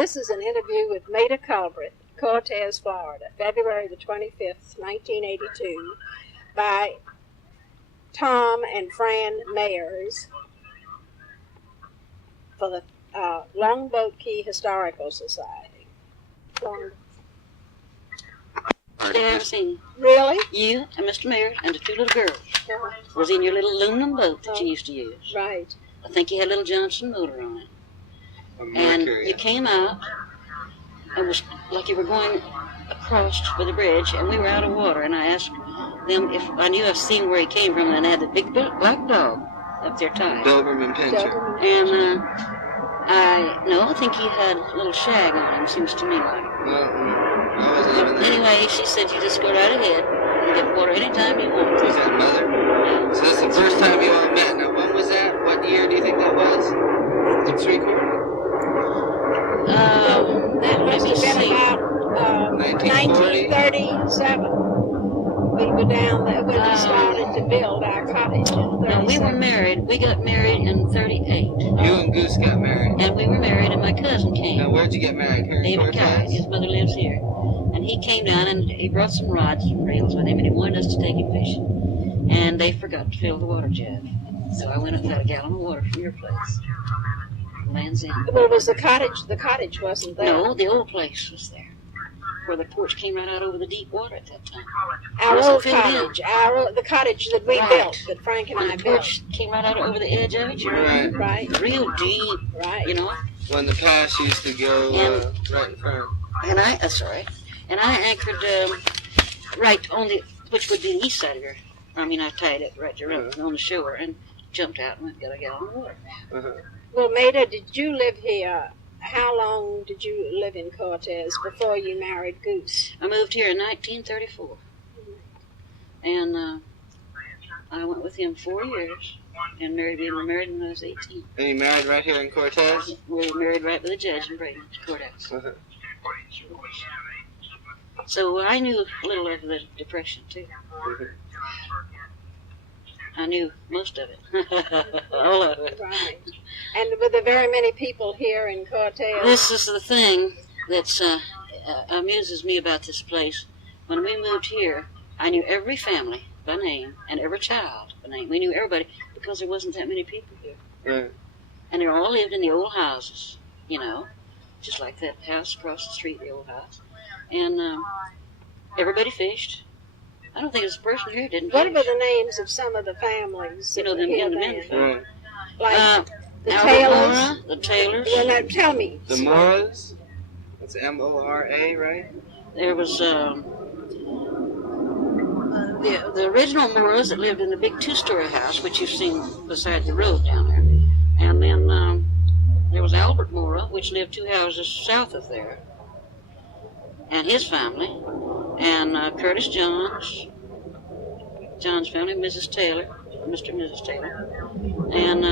This is an interview with Maida Culbreath, Cortez, Florida, February the 25th, 1982, by Tom and Fran Mayers for the Longboat Key Historical Society. Today I've seen Really? you and Mr. Mayer and the two little girls was in your little aluminum boat that you used to use. Right. I think you had a little Johnson motor on it. And you came out, it was like you were going across with the bridge, and we were out of water, and I asked them if I knew I've seen where he came from, and they had the big black dog up there tied. Doberman Pinscher. And I think he had a little shag on him, seems to me like. I wasn't even there. Anyway, she said you just go right ahead and get water anytime you want. Was that mother? So that's the first time you all met. Now, when was that? What year do you think that was? The 3/4? That must have been about 1937. We were down there when we started to build our cottage. No, we were married. We got married in 38. You and Goose got married. And we were married, and my cousin came. Now, where'd you get married? Here in David Guy. Cortez? His mother lives here. And he came down, and he brought some rods and reels with him, and he wanted us to take him fishing. And they forgot to fill the water jug. So I went up and got a gallon of water from your place. Land's End. Well, was the cottage wasn't there? No, the old place was there, where the porch came right out over the deep water at that time. Our Wasn't old filled in. cottage, the cottage that we Right. built, that Frank and When I the built. porch came right out over the edge of it, you know, Right. Right, real deep, right. you know. When the pass used to go right in front. And that's all right. And I anchored right on which would be the east side of your. I tied it right there on the shore and jumped out and went and got a gallon of water. Uh-huh. Well, Maida, did you live here? How long did you live in Cortez before you married Goose? I moved here in 1934, and I went with him 4 years and we were married when I was 18. And you married right here in Cortez? We were married right with the judge in Brayton courthouse. Uh-huh. So I knew a little of the Depression too. I knew most of it, all of it. Right. And were there very many people here in Cortez? This is the thing that amuses me about this place. When we moved here, I knew every family by name and every child by name. We knew everybody because there wasn't that many people here. Right. And they all lived in the old houses, you know, just like that house across the street, the old house. And everybody fished. I don't think there's a person here who didn't What fish. were the names of some of the families? You know, that were here the then? men folk. Right. Like the Albert Taylors? Mora, the Taylors. Well, now, tell me. The Moras? That's M-O-R-A, right? There was the original Moras that lived in the big two-story house, which you've seen beside the road down there. And then there was Albert Mora, which lived 2 houses south of there, and his family. And Curtis John's family, Mrs. Taylor, Mr. and Mrs. Taylor. And,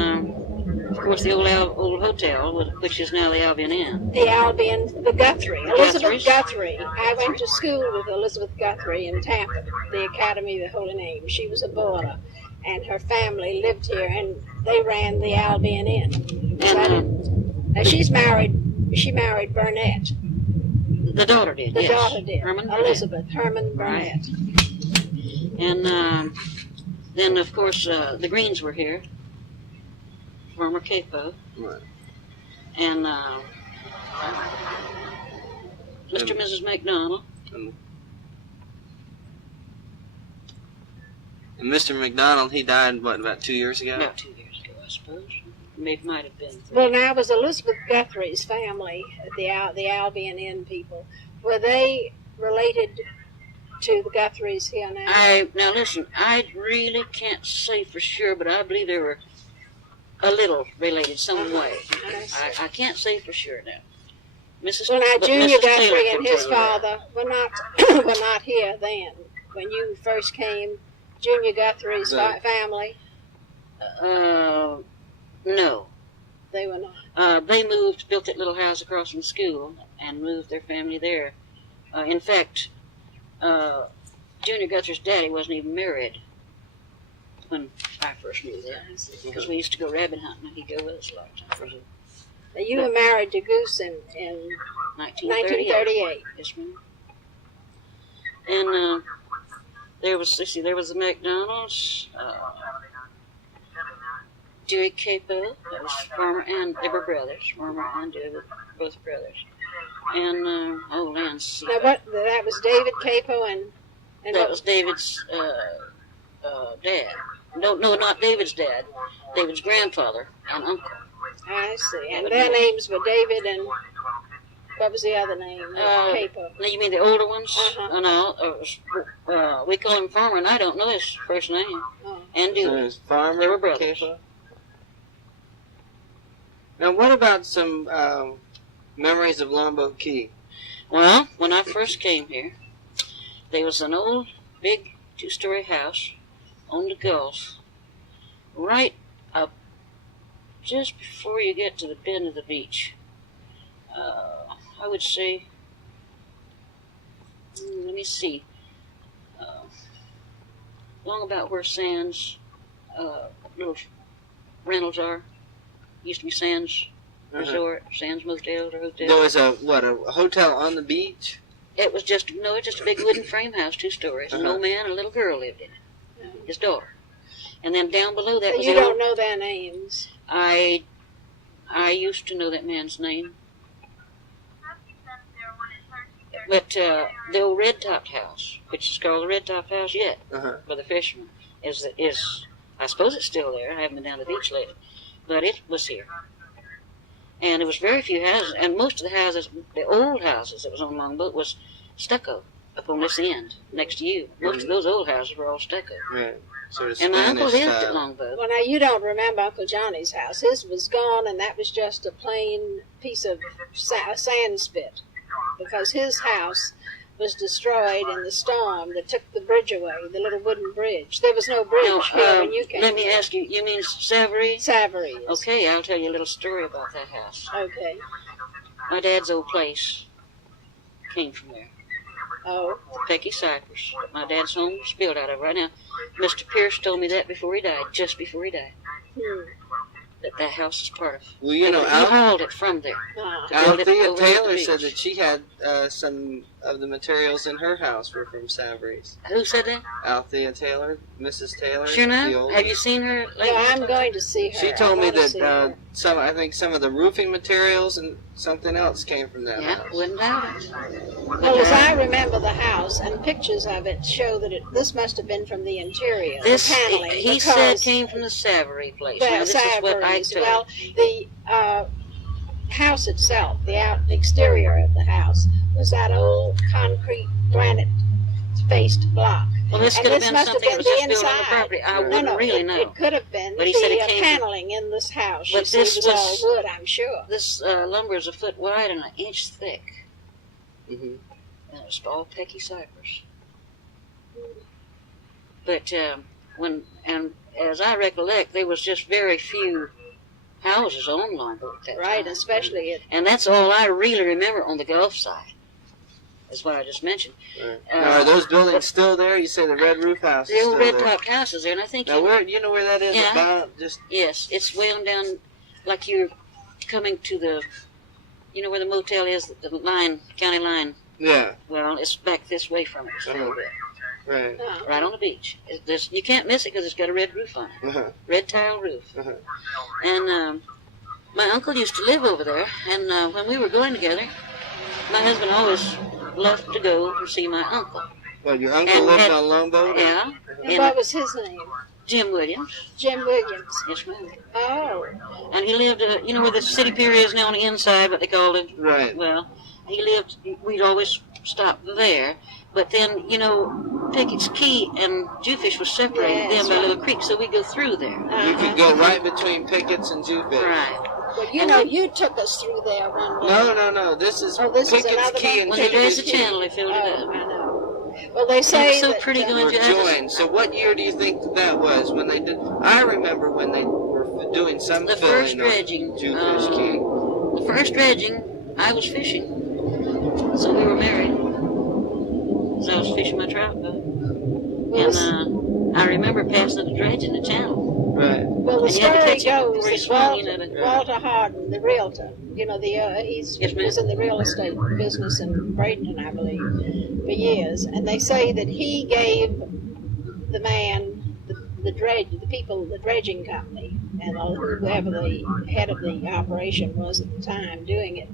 of course, the old hotel, which is now the Albion Inn. The Albion, the Guthrie, Elizabeth Guthries. Guthrie. I went to school with Elizabeth Guthrie in Tampa, the Academy of the Holy Name. She was a boarder, and her family lived here, and they ran the Albion Inn. And Now she married Burnett. the daughter did, The yes. daughter did. Herman Burnett. Elizabeth Herman Burnett. And then, of course, the Greens were here, former capo. Right. And Mr. and Mrs. McDonald. And Mr. McDonald, he died, what, about 2 years ago? About 2 years ago, I suppose. Might have been. Well, now it was Elizabeth Guthrie's family, the Albion Inn people. Were they related to the Guthries here now? Now listen, I really can't say for sure, but I believe they were a little related some way. I can't say for sure now. Well, now Junior Mrs. Taylor Guthrie can and his tell you that. father were not here then. When you first came, Junior Guthrie's family, No. they were not. They built that little house across from school and moved their family there. In fact, Junior Guthrie's daddy wasn't even married when I first knew that, because we used to go rabbit hunting and he'd go with us a lot of times. You were married to Goose in 1938. Yes, ma'am. And there was the McDonald's, Dewey Capo, that was Farmer, and they were brothers. Farmer and Dewey were both brothers. And let's see. Now that was David Capo and that was David's dad. No, not David's dad. David's grandfather and uncle. I see. And their names were David and what was the other name? Capo. Now you mean the older ones? Uh-huh. No, we call him Farmer, and I don't know his first name. Oh. And Dewey. So it's Farmer, They were brothers. Capo. Now, what about some memories of Longboat Key? Well, when I first came here, there was an old, big, 2-story house on the Gulf, right up just before you get to the bend of the beach. I would say, let me see, along about where Sands, little rentals are. Used to be Sands Resort, Sands Motels or Hotel. There was a hotel on the beach? It was just a big wooden frame house, 2 stories. An old man and a little girl lived in it, his daughter. And then down below that was you don't know their names. I used to know that man's name. But the old red-topped house, which is called the red-topped house yet, by the fishermen, is I suppose it's still there. I haven't been down to the beach lately. But it was here. And there was very few houses, and most of the houses, the old houses that was on Longboat, was stucco up on this end, next to you. Most of those old houses were all stucco. Right. Sort of and my uncle Spanish lived style. at Longboat. Well, now you don't remember Uncle Johnny's house. His was gone, and that was just a plain piece of sand spit, because his house was destroyed in the storm that took the bridge away, the little wooden bridge. There was no bridge here when you came. Let me ask you, you mean Savory? Savory. Okay, I'll tell you a little story about that house. Okay. My dad's old place came from there. Oh. Pecky Cypress. My dad's home was built out of right now. Mr. Pierce told me that before he died, just before he died. That house is part of. Well, you know, he hauled it from there. Althea Taylor said that she had some of the materials in her house were from Savory's. Who said that? Althea Taylor, Mrs. Taylor. Sure enough. Have you seen her lately? No, I'm going to see her. She told me that some of the roofing materials and something else came from that house. Yeah, wouldn't doubt it. Well, as I remember the house, and pictures of it show that this must have been from the interior. This, the paneling, he said, came from the Savory place. Well, now, this is what I told. Well, the house itself, the exterior of the house, was that old concrete granite-faced block. Well, this and could have this been must something have that been was just the built on the inside. property. I wouldn't really know. It could have been. But he said it the came paneling in this house. But this was all wood, I'm sure. This lumber is a foot wide and an inch thick. Mm-hmm. And it's all Pecky Cypress. But as I recollect, there was just very few houses on Longboat at that Right, time. especially it. And that's all I really remember on the Gulf side. That's what I just mentioned. Right. Now, are those buildings still there? You say the red roof house The is old still red-topped houses there, and I think... Now, you know where that is? Yeah. About just... Yes, it's way on down, like you're coming to the... You know where the motel is, the line, county line? Yeah. Well, it's back this way from it, just a little bit. Right. Right on the beach. You can't miss it because it's got a red roof on it. Red tile roof. And my uncle used to live over there, and when we were going together, my husband always loved to go and see my uncle. Well, your uncle lived on Longboat? Yeah. And what was his name? Jim Williams. Jim Williams. Yes, ma'am. Oh. And he lived, you know where the city pier is now on the inside, what they called it? Right. Well, we'd always stop there. But then, you know, Pickett's Key and Jewfish was separated then by a little creek, so we'd go through there. You could go right between Pickett's and Jewfish. Right. Well, you took us through there one day. No. This is this is Pickett's another Key one? and When they raised the Jewfish. channel, they filled it up. I know. Well, they say It was so that, pretty going Were to joined. So what year do you think that was when they did? I remember when they were doing some The filling first on dredging. Jewfish Key. The first dredging, I was fishing. So we were married. So I was fishing my trout boat. And I remember passing the dredge in the channel. Right. Well, the And you had to story catch him goes before he that swung, you know, to- Walter Harden, the realtor, you know, he's Yes, ma'am. was in the real estate business in Bradenton, I believe, for years, and they say that he gave the man, the dredging company, and whoever the head of the operation was at the time doing it,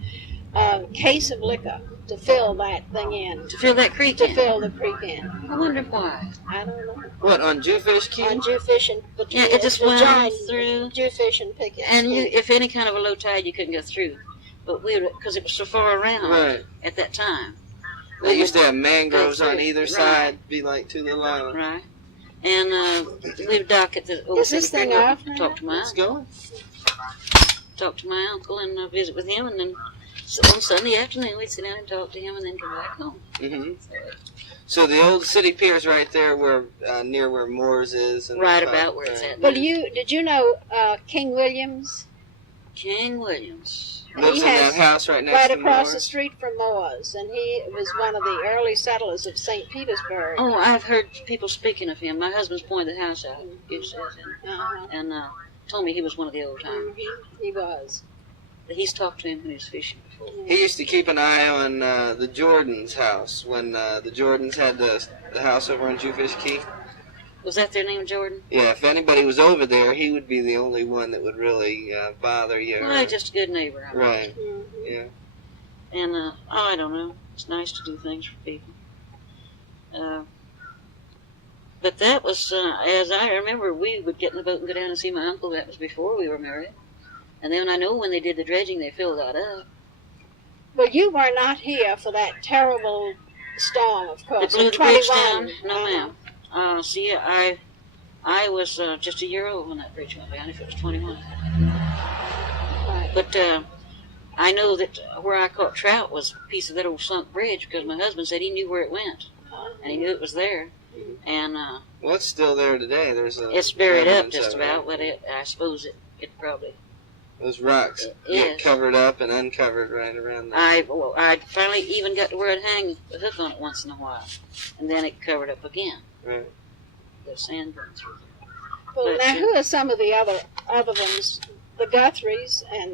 a case of liquor to fill that thing in. To fill that creek To in. fill the creek in. I wonder why. I don't know. What, on Jewfish Key? On Jewfish and Yeah, it just wound through. Jewfish and Pickett. And if any kind of a low tide, you couldn't go through. But because it was so far around Right. at that time. They used to have mangroves on either Right. side, be like two little islands. Right. And we would dock at the old Is this city thing fair, off now? talk to my Let's go. uncle and visit with him, and then so on Sunday afternoon we'd sit down and talk to him, and then come back home. Mm-hmm. So the old city pier's right there, where near where Moore's is, and Right about where it's at. Well, now. did you know King Williams? King Williams. lives in that house right next Right to across the Moore's. street from Moore's, and he was one of the early settlers of St. Petersburg. Oh, I've heard people speaking of him. My husband's pointed the house out, he says, Uh-huh. and told me he was one of the old timers. He was. He's talked to him when he was fishing before. He used to keep an eye on the Jordans' house when the Jordans had the house over on Jewfish Key. Was that their name, Jordan? Yeah, if anybody was over there, he would be the only one that would really bother you. Well, just a good neighbor. I Right. Mhm. Yeah. And, I don't know. It's nice to do things for people. But that was, as I remember, we would get in the boat and go down and see my uncle. That was before we were married. And then I know when they did the dredging, they filled that up. Well, you were not here for that terrible storm, of It course. blew in the bridge 21. down? No, ma'am. See, I was just a year old when that bridge went down, if it was 21. Right. But I know that where I caught trout was a piece of that old sunk bridge, because my husband said he knew where it went, and he knew it was there. And Well, it's still there today. There's a. it's buried up evidence just of it. about, but I suppose it probably. Those rocks get Yes. covered up and uncovered right around there. I finally even got to where I'd hang a hook on it once in a while, and then it covered up again. Right. The sand burned through. Well, But, now, who are some of the other ones? The Guthries and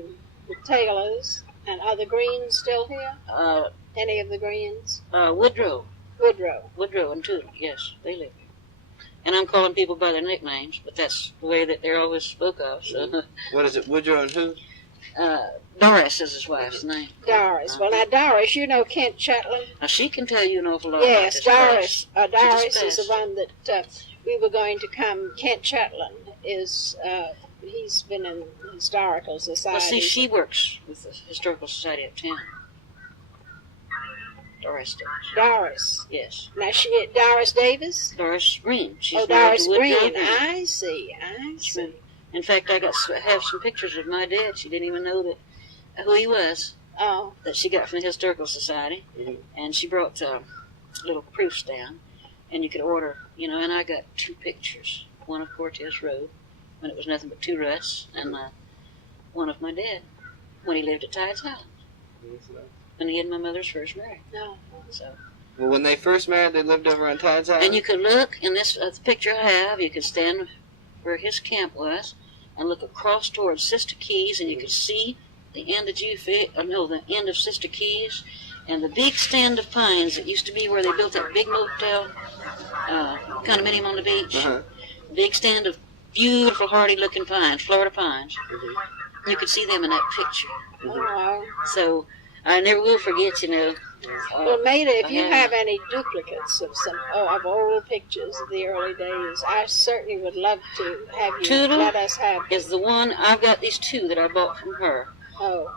the Taylors, and are the Greens still here? Any of the Greens? Woodrow and Tootle, yes, they live here. And I'm calling people by their nicknames, but that's the way that they're always spoke of. So, What is it, Woodrow and who? Doris is his wife's name. Doris. Well, now, Doris, you know Kent Chetland? Now she can tell you an awful lot Yes, about this Doris. place. Doris She's is the the one that we were going to come. Kent Chetland is, he's been in the Historical Society. Well, see, she works with the Historical Society uptown. Doris does. Doris. Yes. Now, Doris Davis? Doris Green. She's Doris married to Woodrow Green. I see. In fact, I have some pictures of my dad. She didn't even know who he was. Oh. That she got from the Historical Society. Mhm. And she brought little proofs down. And you could order, and I got 2 pictures. One of Cortez Road, when it was nothing but 2 ruts, and one of my dad, when he lived at Tides Island, when he had my mother's first marriage. No. So. Well, when they first married, they lived over on Tides Island? And you could look, in this picture I have, you could stand where his camp was, and look across towards Sister Keys, and you could see the end of the end of Sister Keys, and the big stand of pines that used to be where they built that big motel, condominium on the beach. Uh-huh. Big stand of beautiful, hardy-looking pines, Florida pines. Mhm. You could see them in that picture. Oh. So I never will forget, Well, Maida, if you I have any duplicates of of old pictures of the early days, I certainly would love to have you Tootle let us have. is the one. I've got these 2 that I bought from her. Oh.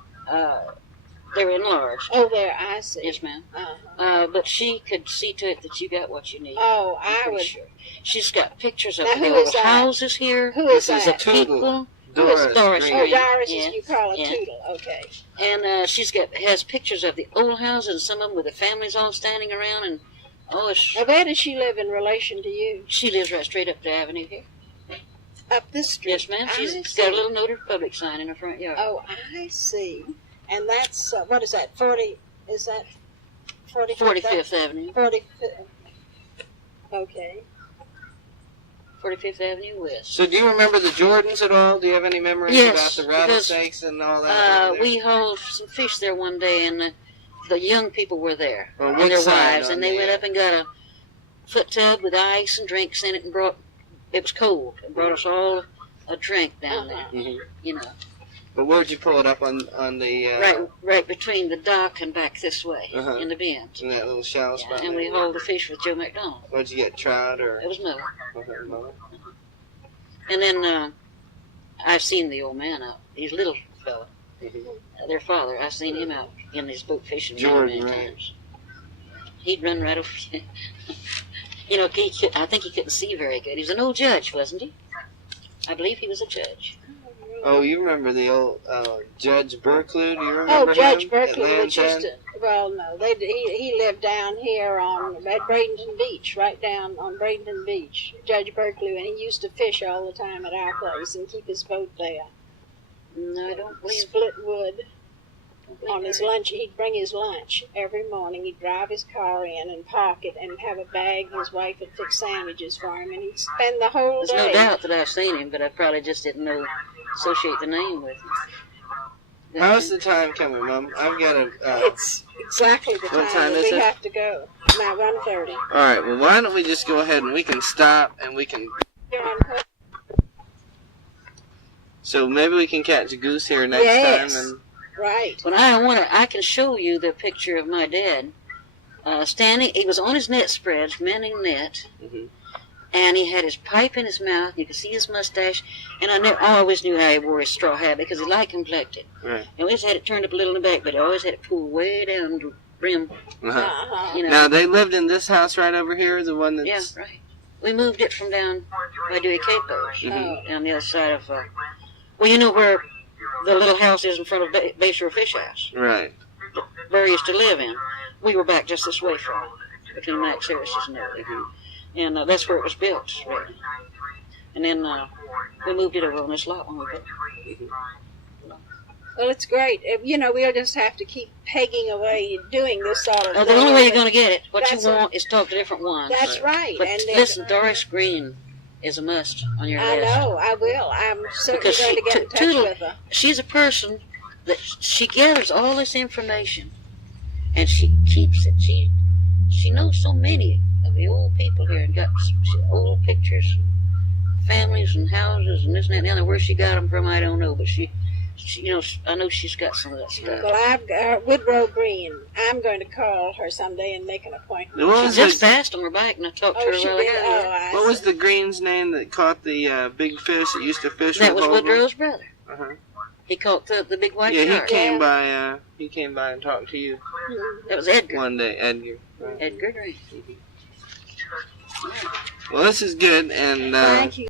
They're enlarged. Oh, there, I see. Yes, ma'am. Uh-huh. But she could see to it that you got what you need. Oh, I'm I pretty would. sure. She's got pictures of Now, the who old is that? houses here. Who is This is that? a Tootle. People. Doris Doris Green. Oh, Green. Doris, Yeah. you call it Yeah. Tootle. Okay. And she's has pictures of the old houses, some of them with the families all standing around. And Now, where does she live in relation to you? she lives right straight up the avenue here. Up this street? Yes, ma'am. I She's see. got a little Notary Public sign in her front yard. Oh, I see. And that's, what is that, 40, is that 45th? 45th Avenue. 45th. Okay. 45th Avenue West. So do you remember the Jordans at all? Do you have any memories about the rattlesnakes and all that? We hauled some fish there one day, and the young people were there On and which their side wives, on and they the, went up and got a foot tub with ice and drinks in it, and brought. It was cold, and brought us all a drink down there. You know, But where'd you pull it up on the? right between the dock and back this way in the bend. In that little shallow spot. And we hauled the fish with Joe McDonald. What'd you get? Trout or? It was Miller. Okay, Miller. And then I've seen the old man out. He's a little fella. Their father. I've seen him out in his boat fishing many times. He'd run right over. You know, I think he couldn't see very good. He was an old judge, wasn't he? I believe he was a judge. Oh, you remember the old Judge Berklew? Do you remember him? Judge Berklew, which used to, well, no, he lived down here at Bradenton Beach, right down on Bradenton Beach, Judge Berklew, and he used to fish all the time at our place and keep his boat there. No, I don't believe. Split wood. On his lunch, he'd bring his lunch every morning. He'd drive his car in and park it and have a bag. His wife would fix sandwiches for him, and he'd spend the whole day. There's no doubt that I've seen him, but I probably just didn't associate the name with him. How's the time coming, Mom? I've got a. It's exactly the What time time that is we it? have to go. Now 1:30. All right. Well, why don't we just go ahead and we can stop and we can. You're on hold. So maybe we can catch a goose here next Yes. time and. Right. But I can show you the picture of my dad standing. He was on his net spreads, mending net, and he had his pipe in his mouth. You could see his mustache, and I always knew how he wore his straw hat because he light complected. Right. He always had it turned up a little in the back, but he always had it pulled way down to brim. You know. Now they lived in this house right over here, the one that's. Yeah, right. We moved it from down by Dewey Capos, down the other side of. Well, you know where the little house is in front of Bayshore Fish House. Right. Where he used to live in. We were back just this way from it, between Max Harris's and everything. And that's where it was built, really. And then we moved it over on this lot when we built it. Well, it's great. You know, we'll just have to keep pegging away doing this sort of thing. The only way you're going to get it, what That's you want, is talk to different ones. That's right. But And listen, Doris Green is a must on your I list. know, I will. I'm certainly Because going to get in touch Toodle- with her. She's a person that she gathers all this information, and she keeps it. She knows so many of the old people here, and got old pictures, and families, and houses, and this and that. And the other, where she got them from, I don't know. But she, you know, I know she's got some of that stuff. Well, I've got Woodrow Green. I'm going to call her someday and make an appointment. What She was, just the, passed on her bike, and I talked to her she a while did? ago. Oh, I what was see. the Green's name that caught the big fish that used to fish That with was Holden? Woodrow's brother. Uh-huh. He caught the big white Yeah, shark. he came by. He came by and talked to you That was Edgar. one day, Edgar. Right. Edgar Green. Well, this is good, and Thank you.